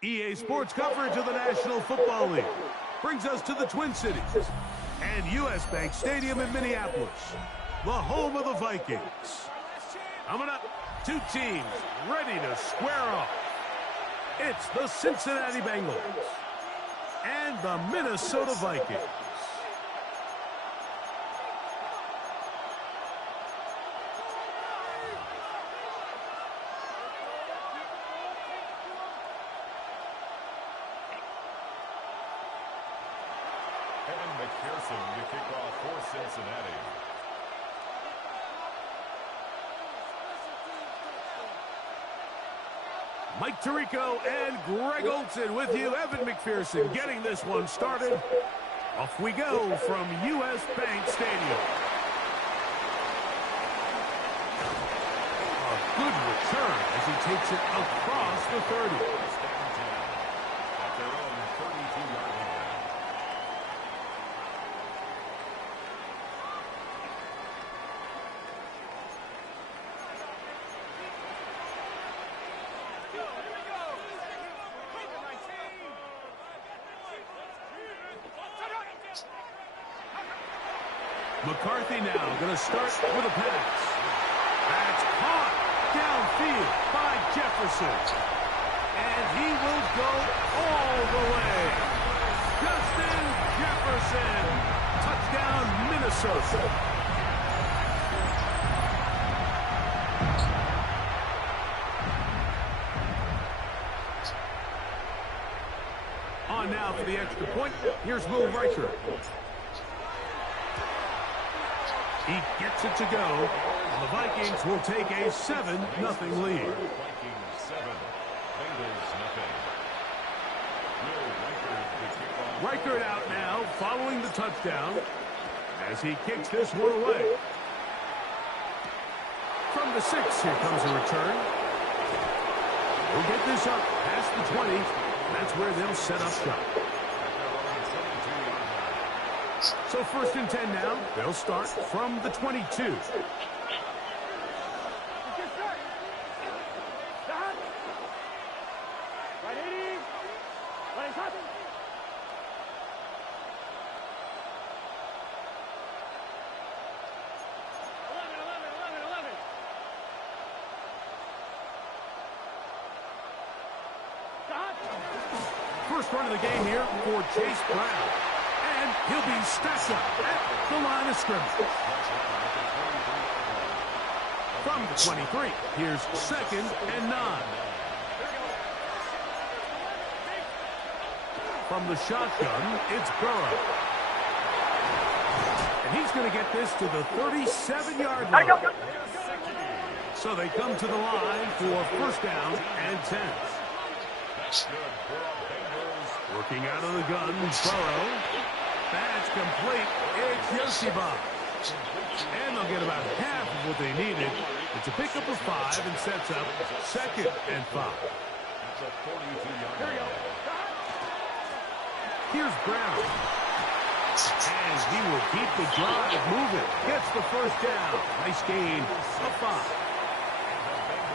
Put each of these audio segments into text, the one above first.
EA Sports coverage of the National Football League brings us to the Twin Cities and U.S. Bank Stadium in Minneapolis, the home of the Vikings. Coming up, two teams ready to square off. It's the Cincinnati Bengals and the Minnesota Vikings. McPherson to kick off for Cincinnati. Mike Tirico and Greg Olsen with you. Evan McPherson getting this one started. Off we go from U.S. Bank Stadium. A good return as he takes it across the 30. At their own 32-yard line. McCarthy now going to start with a pass. That's caught downfield by Jefferson. And he will go all the way. Justin Jefferson. Touchdown, Minnesota. On now for the extra point. Here's Will Reichert. He gets it to go. And the Vikings will take a 7-0 lead. Vikings 7, Bengals nothing. Reichert out now following the touchdown as he kicks this one away. From the 6, here comes a return. We'll get this up past the 20. That's where they'll set up shop. So 1st and 10 now. They'll start from the 22. First run of the game here for Chase Brown. And he'll be stacked up at the line of scrimmage. From the 23, here's 2nd and 9. From the shotgun, it's Burrow. And he's going to get this to the 37-yard line. So they come to the line for 1st down and 10. Working out of the gun, Burrow. That's complete. It's Yoshiba. And they'll get about half of what they needed. It's a pickup of 5 and sets up 2nd and 5. Here's Brown. And he will keep the drive moving. Gets the 1st down. Nice gain of 5.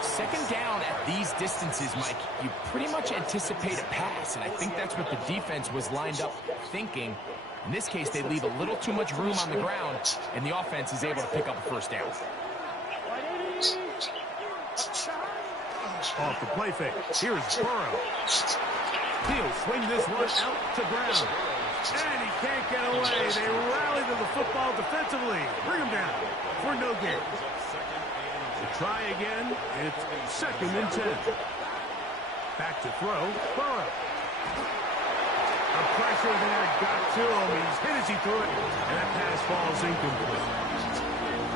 2nd down at these distances, Mike, you pretty much anticipate a pass, and I think that's what the defense was lined up thinking. In this case, they leave a little too much room on the ground, and the offense is able to pick up a 1st down. Off the play fake. Here's Burrow. He'll swing this one out to Brown. And he can't get away. They rally to the football defensively. Bring him down for no gain. To try again, it's 2nd and 10. Back to throw, Burrow. The pressure there got to him. He's hit as he threw it, and that pass falls incomplete.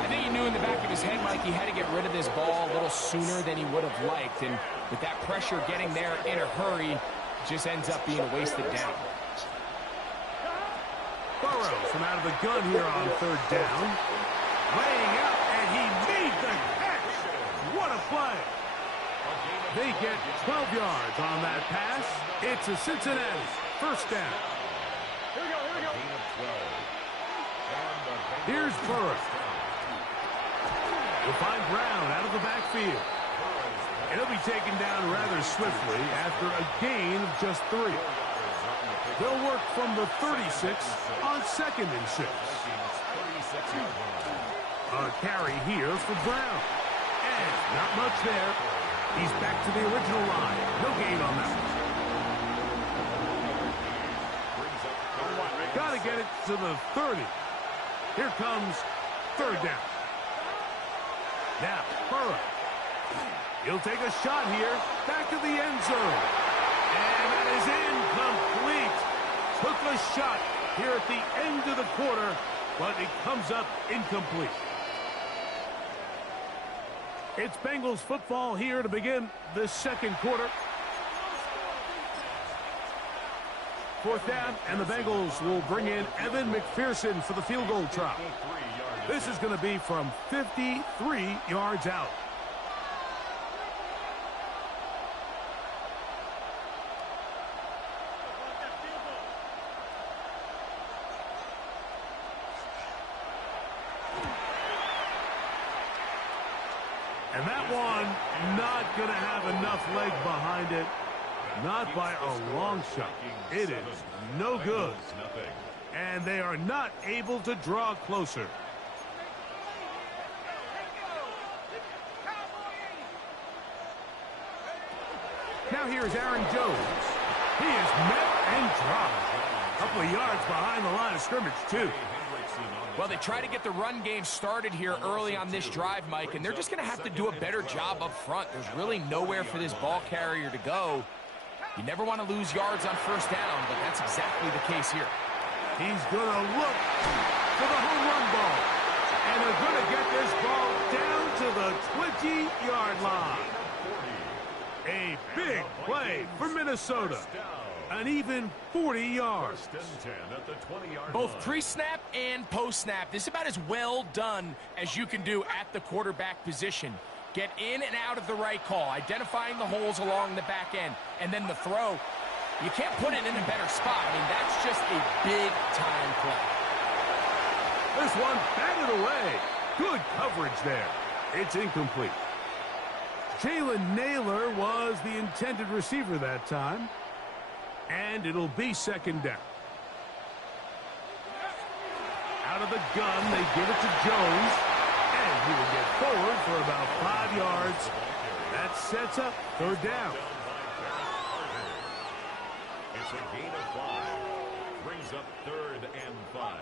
I think he knew in the back of his head, Mike, he had to get rid of this ball a little sooner than he would have liked. And with that pressure getting there in a hurry, it just ends up being a wasted down. Burrow from out of the gun here on 3rd down. Laying out, and he made the catch. What a play. They get 12 yards on that pass. It's a Cincinnati first down. Here's Burrow. We'll find Brown out of the backfield. And he'll be taken down rather swiftly after a gain of just 3. They'll work from the 36 on 2nd and 6. A carry here for Brown. And not much there. He's back to the original line. No gain on that one. Got to get it to the 30. Here comes 3rd down. Now, Burrow. He'll take a shot here. Back to the end zone. And that is incomplete. Took a shot here at the end of the quarter, but it comes up incomplete. It's Bengals football here to begin the 2nd quarter. 4th down, and the Bengals will bring in Evan McPherson for the field goal try. This is going to be from 53 yards out. And that one not going to have enough leg behind it. Not by a long shot. It is no good. And they are not able to draw closer. Now here's Aaron Jones. He is met and dropped. A couple of yards behind the line of scrimmage, too. Well, they try to get the run game started here early on this drive, Mike, and they're just going to have to do a better job up front. There's really nowhere for this ball carrier to go. You never want to lose yards on 1st down, but that's exactly the case here. He's going to look for the home run ball. And they're going to get this ball down to the 20-yard line. A big play for Minnesota. An even 40 yards. Both pre-snap and post-snap. This is about as well done as you can do at the quarterback position. Get in and out of the right call, identifying the holes along the back end, and then the throw. You can't put it in a better spot. I mean, that's just a big-time play. This one batted away. Good coverage there. It's incomplete. Jalen Naylor was the intended receiver that time. And it'll be 2nd down. Out of the gun, they give it to Jones. And he will get forward for about 5 yards. That sets up 3rd down. It's a gain of 5. Brings up 3rd and 5.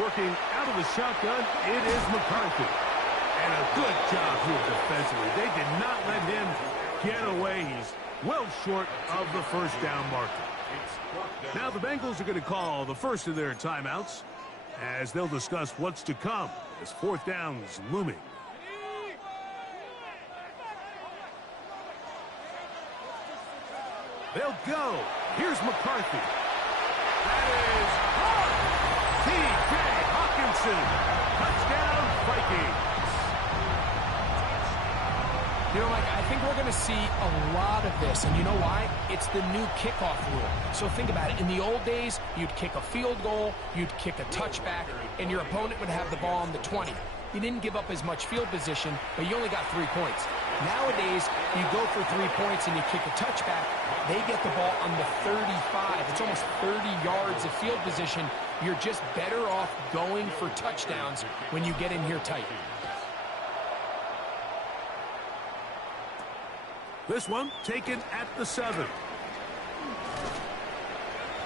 Working out of the shotgun, it is McCarthy. And a good job here defensively. They did not let him get away. He's well short of the 1st down marker. Now the Bengals are going to call the first of their timeouts as they'll discuss what's to come as 4th down is looming. They'll go. Here's McCarthy. That is T.J. Hawkinson. Touchdown, Vikings. You know, Mike, I think we're going to see a lot of this, and you know why? It's the new kickoff rule. So think about it. In the old days, you'd kick a field goal, you'd kick a touchback, and your opponent would have the ball on the 20. You didn't give up as much field position, but you only got 3 points. Nowadays, you go for 3 points and you kick a touchback, they get the ball on the 35. It's almost 30 yards of field position. You're just better off going for touchdowns when you get in here tight. This one taken at the 7.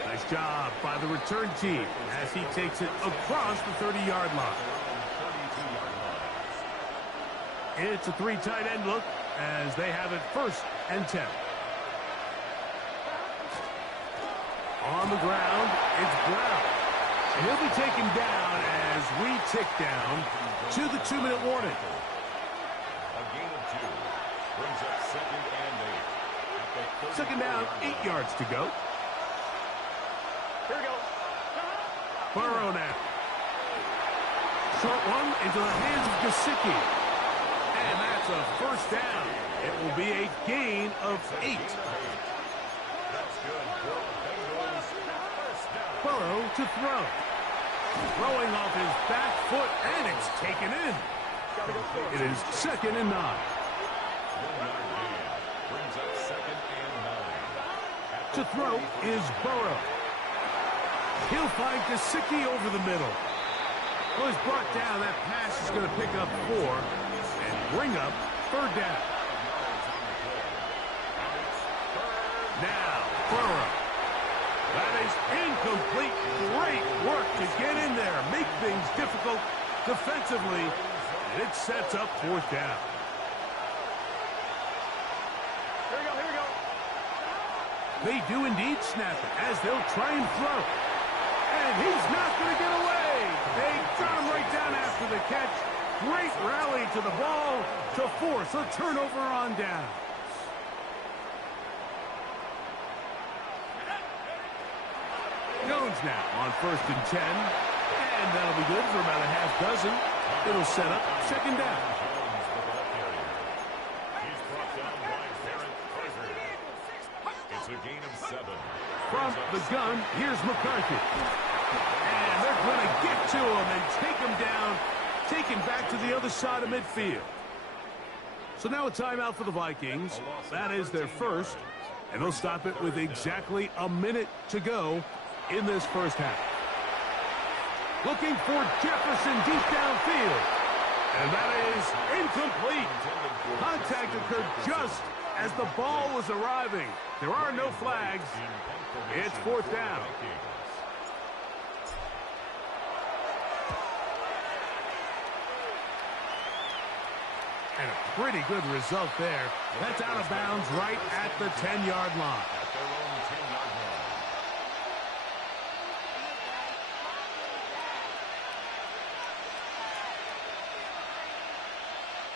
Nice job by the return team as he takes it across the 30-yard line. It's a 3 tight end look as they have it 1st and 10. On the ground, it's Brown. And he'll be taken down as we tick down to the 2-minute warning. A gain of 2. Brings up 2nd and 8. 2nd down, 8 yards to go. Here we go. Burrow now. Short one into the hands of Gesicki. That's a first down. It will be a gain of 8. That's good for the Bengals. First down. Burrow to throw. Throwing off his back foot, and it's taken in. It is 2nd and 9. 1-yard gain. Brings up 2nd and 9. To throw is Burrow. He'll find Gesicki over the middle. Well, he's brought down. That pass is going to pick up 4 and bring up 3rd down. Now, Burrow. That is incomplete. Great work to get in there, make things difficult defensively, and it sets up 4th down. Here we go, here we go. They do indeed snap it as they'll try and throw. And he's not going to get away. They got him right down after the catch. Great rally to the ball to force a turnover on down. Jones now on 1st and 10. And that'll be good for about a half dozen. It'll set up 2nd down. He's brought down by Barrett Carter. It's a gain of 7. From the gun, here's McCarthy. And they're going to get to him and take him down, take him back to the other side of midfield. So now a timeout for the Vikings. That is their first, and they'll stop it with exactly a minute to go in this first half. Looking for Jefferson deep downfield. And that is incomplete. Contact occurred just as the ball was arriving. There are no flags. It's 4th down. And a pretty good result there. That's out of bounds right at the 10-yard line. At their own 10-yard line.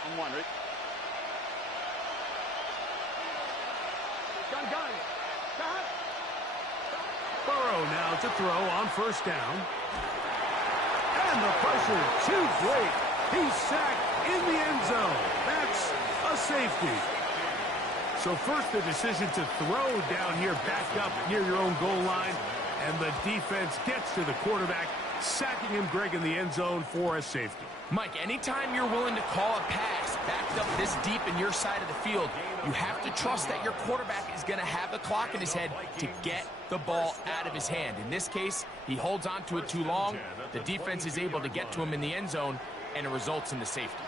I'm wondering. Gun. Burrow now to throw on 1st down. And the pressure too great. He's sacked in the end zone. That's a safety. So first the decision to throw down here back up near your own goal line. And the defense gets to the quarterback, sacking him, Greg, in the end zone for a safety. Mike, anytime you're willing to call a pass backed up this deep in your side of the field, you have to trust that your quarterback is going to have the clock in his head to get the ball out of his hand. In this case, he holds on to it too long. The defense is able to get to him in the end zone, and it results in the safety.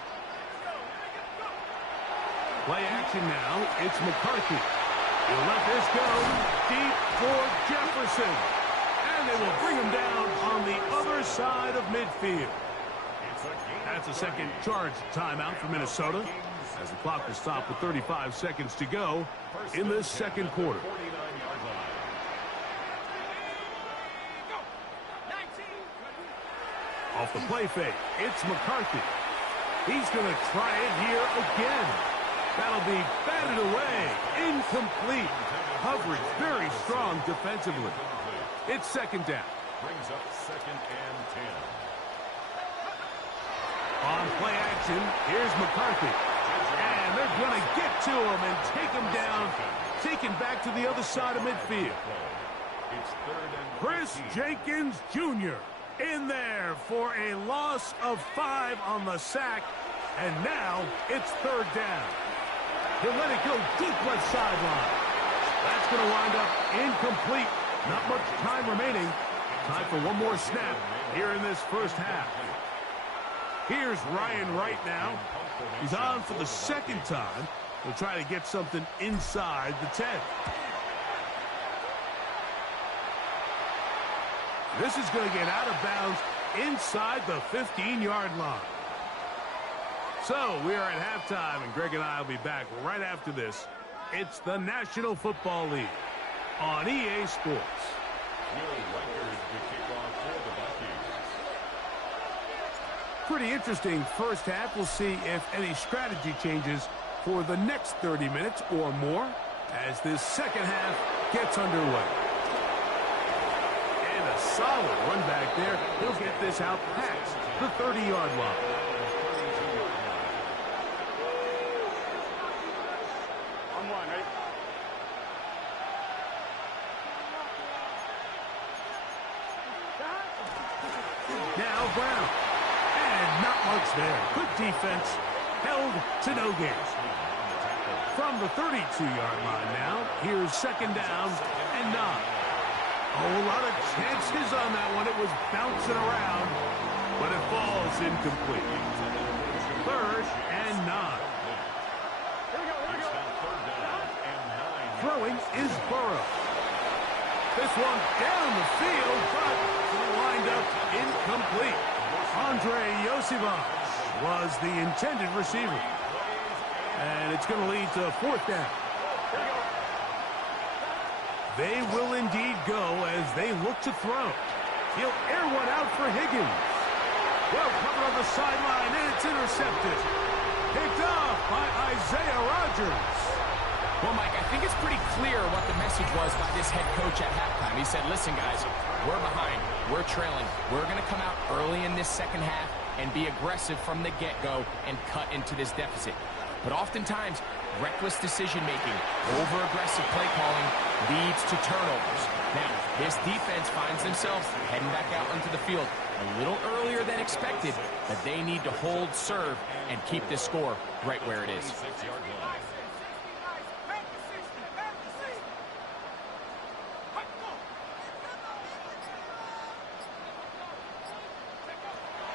Play action now. It's McCarthy. He'll let this go deep for Jefferson. And they will bring him down on the other side of midfield. That's a second charge timeout for Minnesota as the clock will stop with 35 seconds to go in this second quarter. Off the play fake, it's McCarthy. He's going to try it here again. That'll be batted away. Incomplete. Coverage very strong defensively. It's 2nd down. Brings up 2nd and 10. On play action, here's McCarthy. And they're going to get to him and take him down, taken back to the other side of midfield. It's 3rd and Chris Jenkins Jr. in there for a loss of 5 on the sack. And now it's 3rd down. He'll let it go deep left sideline. That's going to wind up incomplete. Not much time remaining. Time for one more snap here in this first half. Here's Ryan Wright now. He's on for the 2nd time. He'll try to get something inside the 10. This is going to get out of bounds inside the 15-yard line. So we are at halftime, and Greg and I will be back right after this. It's the National Football League on EA Sports. Pretty interesting first half. We'll see if any strategy changes for the next 30 minutes or more as this second half gets underway. And a solid run back there. He'll get this out past the 30-yard line. ground. And not much there. Good defense. Held to no gain. From the 32-yard line now, here's second down and 9. A lot of chances on that one. It was bouncing around, but it falls incomplete. Third and 9. Throwing is Burrow. This one down the field, but it lined up incomplete. Andre Yosivas was the intended receiver. And it's going to lead to fourth down. They will indeed go as they look to throw. He'll air one out for Higgins. Well covered on the sideline, and it's intercepted. Picked off by Isaiah Rodgers. Well, Mike, I think it's pretty clear what the message was by this head coach at halftime. He said, listen, guys, we're behind. We're trailing. We're going to come out early in this second half and be aggressive from the get-go and cut into this deficit. But oftentimes, reckless decision-making, over-aggressive play calling leads to turnovers. Now, this defense finds themselves heading back out onto the field a little earlier than expected, but they need to hold serve and keep this score right where it is.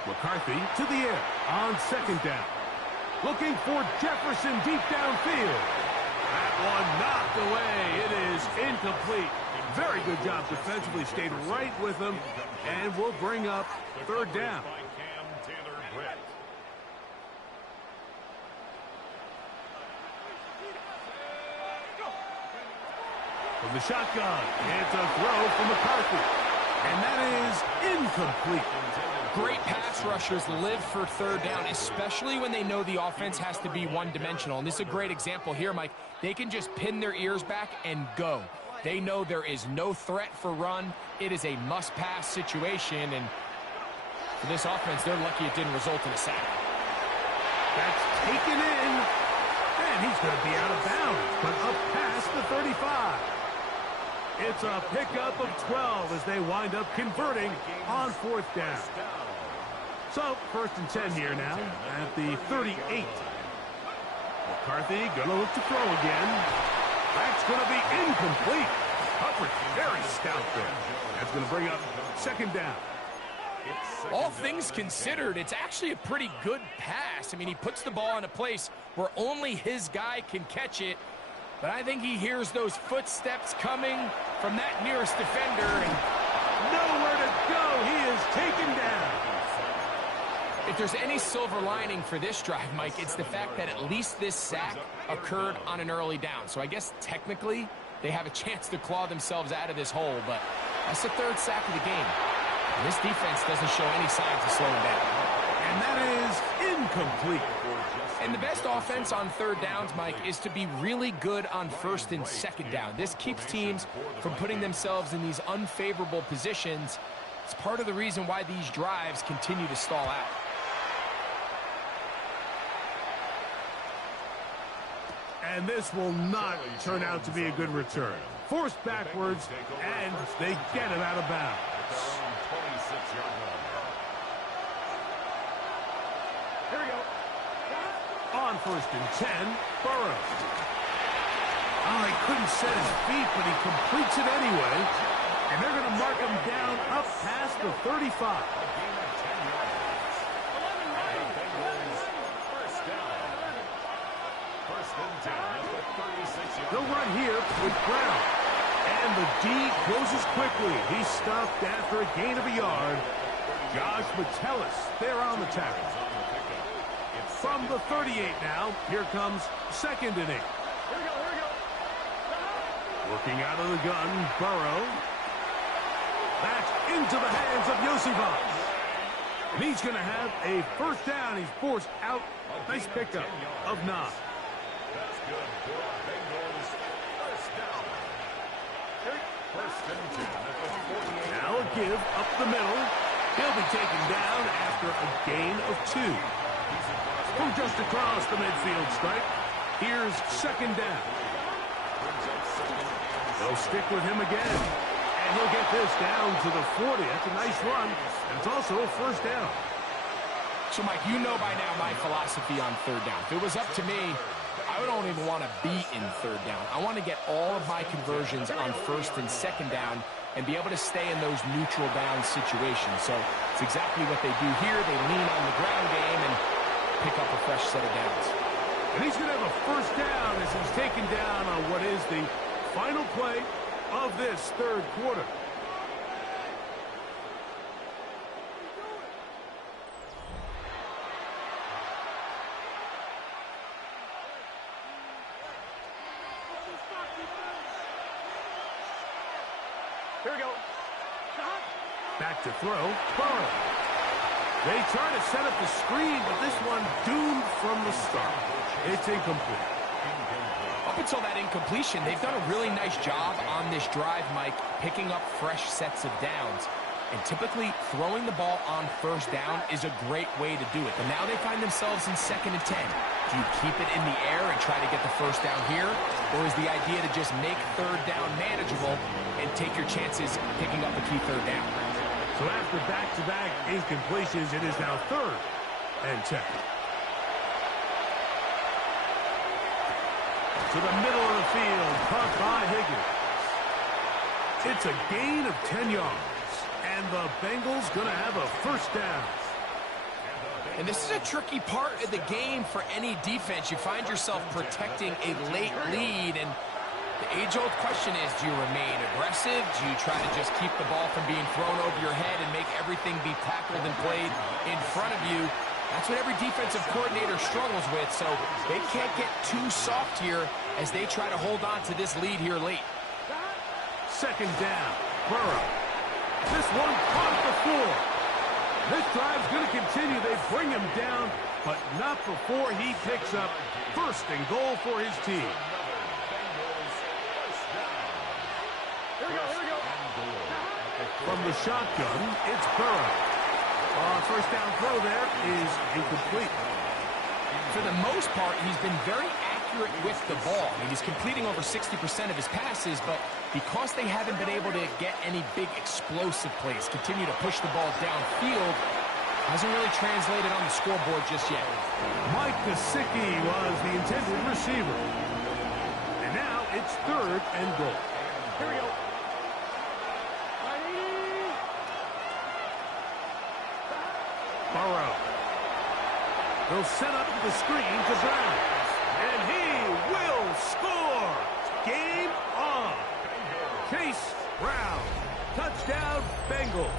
McCarthy to the air on second down. Looking for Jefferson deep downfield. That one knocked away. It is incomplete. Very good job defensively. Stayed right with him. And will bring up third down. From the shotgun. It's a throw from McCarthy. And that is incomplete. Great pass rushers live for third down, especially when they know the offense has to be one-dimensional. And this is a great example here, Mike. They can just pin their ears back and go. They know there is no threat for run. It is a must-pass situation. And for this offense, they're lucky it didn't result in a sack. That's taken in. And he's going to be out of bounds, but up past the 35. It's a pickup of 12 as they wind up converting on fourth down. So, first and 10 here now at the 38. McCarthy going to look to throw again. That's going to be incomplete. Coverage very stout there. That's going to bring up second down. All things considered, it's actually a pretty good pass. I mean, he puts the ball in a place where only his guy can catch it. But I think he hears those footsteps coming from that nearest defender. And nowhere to go. He is taken down. If there's any silver lining for this drive, Mike, it's the fact that at least this sack occurred on an early down. So I guess technically they have a chance to claw themselves out of this hole. But that's the third sack of the game. And this defense doesn't show any signs of slowing down. And that is incomplete. And the best offense on third downs, Mike, is to be really good on first and second down. This keeps teams from putting themselves in these unfavorable positions. It's part of the reason why these drives continue to stall out. And this will not turn out to be a good return. Forced backwards, and they get it out of bounds. Here we go. On first and 10, Burrow. Oh, he couldn't set his feet, but he completes it anyway. And they're going to mark him down up past the 35. They'll run here with Brown. And the D closes quickly. He's stopped after a gain of a yard. Josh Metellus there on the tackle. From the 38 now, here comes second and 8. Working out of the gun, Burrow. That's into the hands of Yosivas. And he's going to have a first down. He's forced out. Nice pickup of 9. That's good for Bengals. First down. First and 10 at the 48. Now a give up the middle. He'll be taken down after a gain of 2. From just across the midfield stripe, here's second down. They'll stick with him again. And he'll get this down to the 40. That's a nice run. It's also a first down. So, Mike, you know by now my philosophy on third down. If it was up to me, I don't even want to be in third down. I want to get all of my conversions on first and second down and be able to stay in those neutral down situations. So it's exactly what they do here. They lean on the ground game and pick up a fresh set of downs. And he's going to have a first down as he's taken down on what is the final play of this third quarter. Here we go. Back to throw. Burrow. They try to set up the screen, but this one doomed from the start. It's incomplete. Up until that incompletion, they've done a really nice job on this drive, Mike, picking up fresh sets of downs. And typically, throwing the ball on first down is a great way to do it. But now they find themselves in 2nd and 10. Do you keep it in the air and try to get the first down here? Or is the idea to just make third down manageable and take your chances picking up a key third down? So after back-to-back incompletions, it is now 3rd and 10. To the middle of the field, caught by Higgins. It's a gain of 10 yards, and the Bengals going to have a first down. And this is a tricky part of the game for any defense. You find yourself protecting a late lead, and the age-old question is, do you remain aggressive? Do you try to just keep the ball from being thrown over your head and make everything be tackled and played in front of you? That's what every defensive coordinator struggles with, so they can't get too soft here as they try to hold on to this lead here late. 2nd down. Burrow. This one caught the floor. This drive's going to continue. They bring him down, but not before he picks up 1st and goal for his team. Here we go. Here we go. From the shotgun, it's Burrow. First down throw there is incomplete. For the most part, he's been very accurate with the ball. I mean, he's completing over 60% of his passes, but because they haven't been able to get any big explosive plays, continue to push the ball downfield, hasn't really translated on the scoreboard just yet. Mike Gesicki was the intended receiver. And now it's 3rd and goal. Here we go. Burrow. He'll set up the screen to Brown. And he will score. Game on. Chase Brown. Touchdown, Bengals.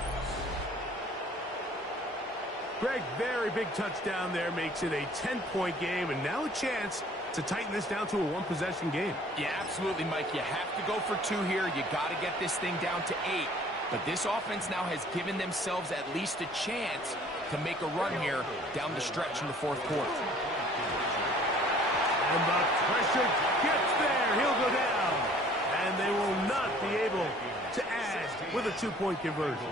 Greg, very big touchdown there. Makes it a 10-point game. And now a chance to tighten this down to a one-possession game. Yeah, absolutely, Mike. You have to go for 2 here. You got to get this thing down to 8. But this offense now has given themselves at least a chance to make a run here down the stretch in the 4th quarter. And the pressure gets there. He'll go down. And they will not be able to add with a 2-point conversion.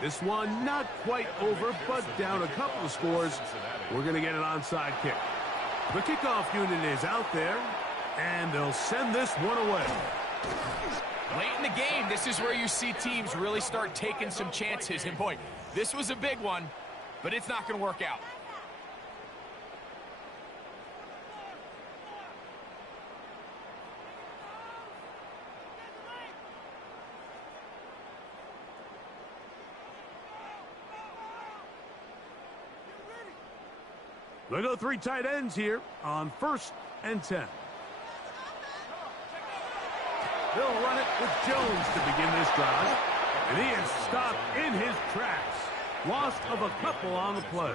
This one not quite over, but down a couple of scores. We're going to get an onside kick. The kickoff unit is out there, and they'll send this one away. Late in the game, this is where you see teams really start taking some chances. And boy, this was a big one, but it's not going to work out. They go 3 tight ends here on 1st and 10. They'll run it with Jones to begin this drive. And he is stopped in his tracks. Loss of a couple on the play.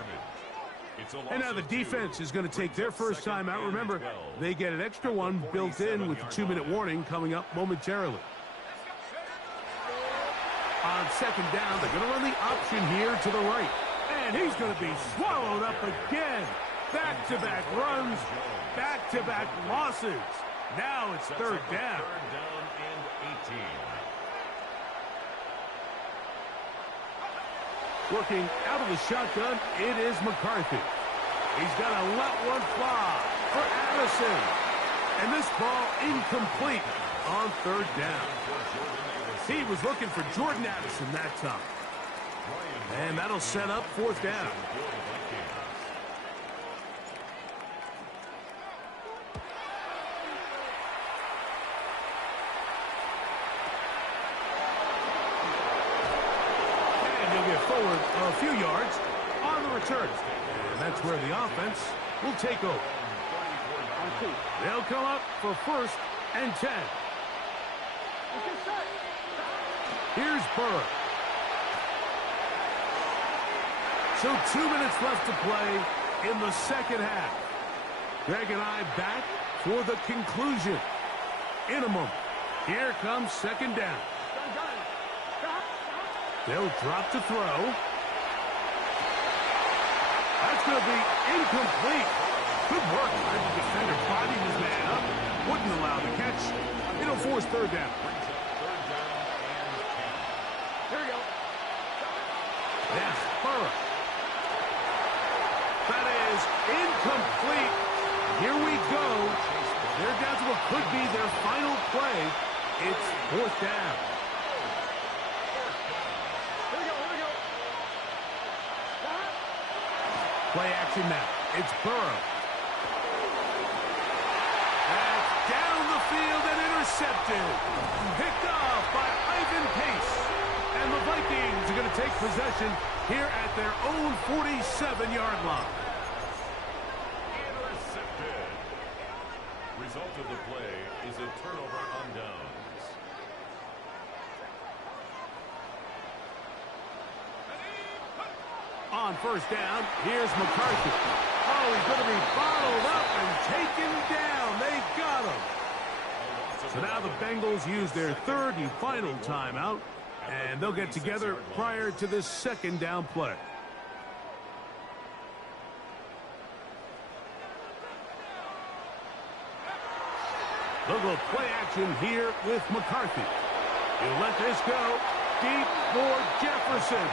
And now the defense is going to take their first time out. Remember, they get an extra one built in with the 2-minute warning coming up momentarily. On 2nd down, they're going to run the option here to the right. And he's going to be swallowed up again. Back-to-back runs, back-to-back losses. Now it's 3rd down. 3rd down and 18. Working out of the shotgun, it is McCarthy. He's got to let one fly for Addison. And this ball incomplete on 3rd down. He was looking for Jordan Addison that time. And that'll set up fourth down. And he'll get forward a few yards on the return. And that's where the offense will take over. They'll come up for first and 10. Here's Burrow. So 2 minutes left to play in the second half. Greg and I back for the conclusion in a moment. Here comes second down. They'll drop to throw. That's going to be incomplete. Good work by the defender bodying his man up. Wouldn't allow the catch. It'll force third down. Here we go. Yes, Burrow. That is incomplete. Here we go. They're down to what could be their final play. It's fourth down. Here we go. Here we go. Play action now. It's Burrow. That's down the field and intercepted. Picked off by Ivan Pace. And the Vikings are going to take possession here at their own 47-yard line. Intercepted. Result of the play is a turnover on downs. On first down, here's McCarthy. Oh, he's going to be bottled up and taken down. They got him. So now the Bengals use their third and final timeout, and they'll get together prior to this second down play. They'll go play action here with McCarthy. He'll let this go deep for Jefferson.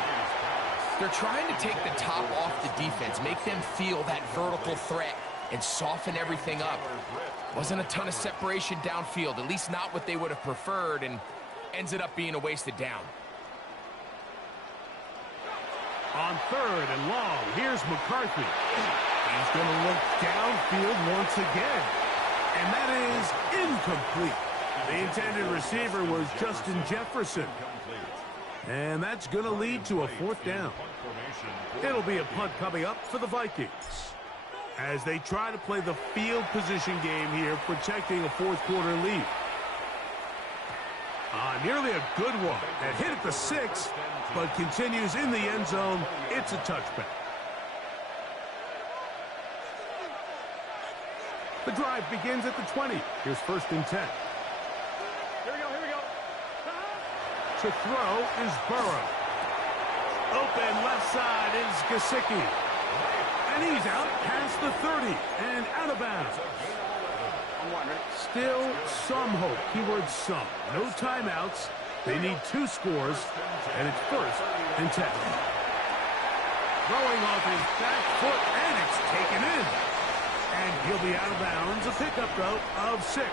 They're trying to take the top off the defense, make them feel that vertical threat, and soften everything up. Wasn't a ton of separation downfield, at least not what they would have preferred, and ends it up being a wasted down. On third and long, here's McCarthy. He's going to look downfield once again. And that is incomplete. The intended receiver was Justin Jefferson. And that's going to lead to a fourth down. It'll be a punt coming up for the Vikings as they try to play the field position game here, protecting a fourth quarter lead. Nearly a good one. That hit at the 6, but continues in the end zone. It's a touchback. The drive begins at the 20. Here's first and 10. Here we go. Here we go. To throw is Burrow. Open left side is Gesicki. And he's out past the 30 and out of bounds. Still some hope. Keyword some. No timeouts. They need 2 scores, and it's first and 10. Throwing off his back foot, and it's taken in. And he'll be out of bounds. A pickup, though, of 6.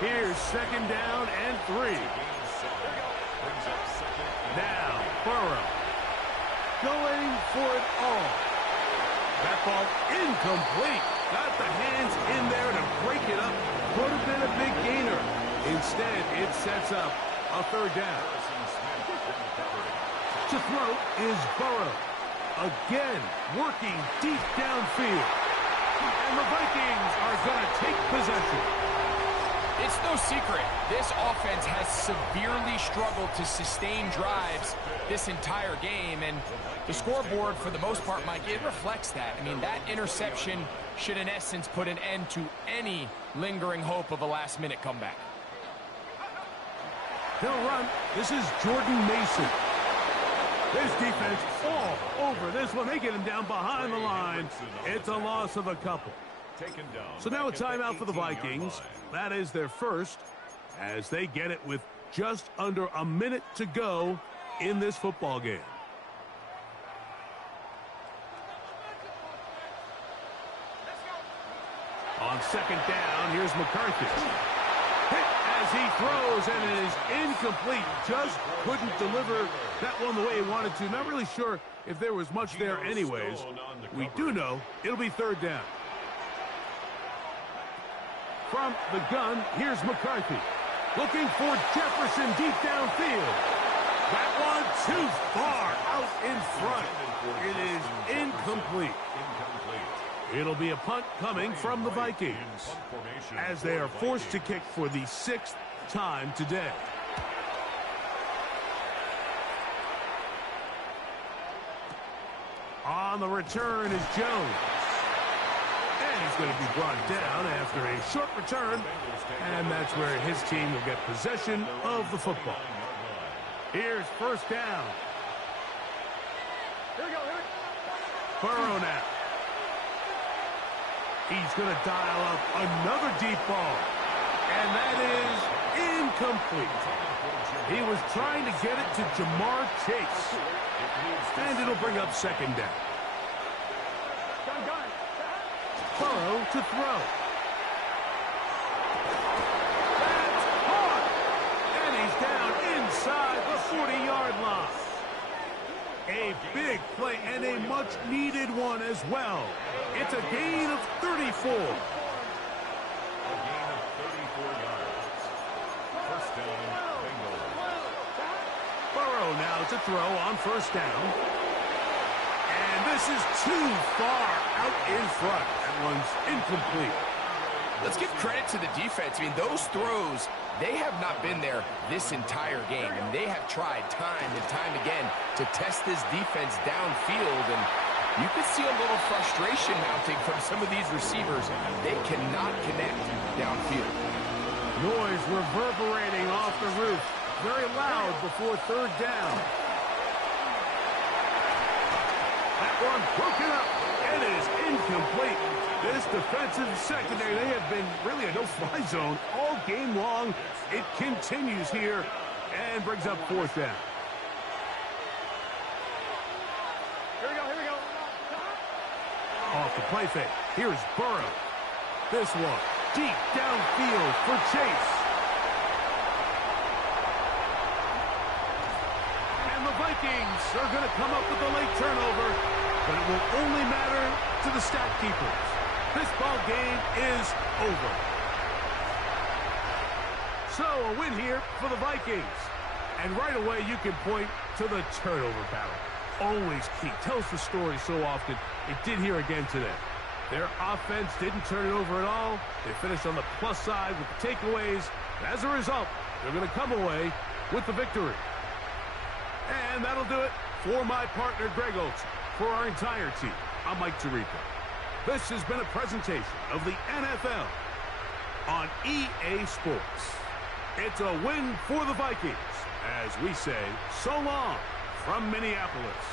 Here's second down and 3. Now, Burrow going for it all. That ball incomplete. Got the hands in there to break it up. Could have been a big gainer. Instead, it sets up a third down. To throw is Burrow. Again, working deep downfield. And the Vikings are going to take possession. It's no secret, this offense has severely struggled to sustain drives this entire game, and the scoreboard, for the most part, Mike, it reflects that. I mean, that interception should, in essence, put an end to any lingering hope of a last-minute comeback. They'll run. This is Jordan Mason. This defense all over this one. They get him down behind the line. It's a loss of a couple. So now a timeout for the Vikings. That is their first, as they get it with just under a minute to go in this football game. On second down, here's McCarthy. Hit as he throws, and it is incomplete. Just couldn't deliver that one the way he wanted to. Not really sure if there was much there anyways. We do know it'll be third down. From the gun, here's McCarthy. Looking for Jefferson deep downfield. That one too far out in front. It is incomplete. It'll be a punt coming from the Vikings as they are forced to kick for the 6th time today. On the return is Jones. And he's going to be brought down after a short return. And that's where his team will get possession of the football. Here's first down. Here we go. Burrow now. He's going to dial up another deep ball. And that is incomplete. He was trying to get it to Jamar Chase. And it'll bring up second down. Gun. Burrow to throw. That's caught. And he's down inside the 40-yard line. A big play and a much-needed one as well. It's a gain of 34. A gain of 34 yards. First down, Bengals. Burrow now to throw on first down. And this is too far out in front. That one's incomplete. Let's give credit to the defense. I mean, those throws, they have not been there this entire game, and they have tried time and time again to test this defense downfield, and you can see a little frustration mounting from some of these receivers. They cannot connect downfield. Noise reverberating off the roof. Very loud before third down. That one broken up. It is incomplete. This defensive secondary, they have been really a no-fly zone all game long. It continues here and brings up fourth down. Here we go. Off the play fake. Here's Burrow. This one deep downfield for Chase. And the Vikings are going to come up with a late turnover, but it will only matter to the stat keepers. This ball game is over. So a win here for the Vikings. And right away you can point to the turnover battle. Always key. Tells the story so often. It did here again today. Their offense didn't turn it over at all. They finished on the plus side with the takeaways. As a result, they're going to come away with the victory. And that'll do it for my partner, Greg Olson. For our entire team, I'm Mike Tirico. This has been a presentation of the NFL on EA Sports. It's a win for the Vikings, as we say so long from Minneapolis.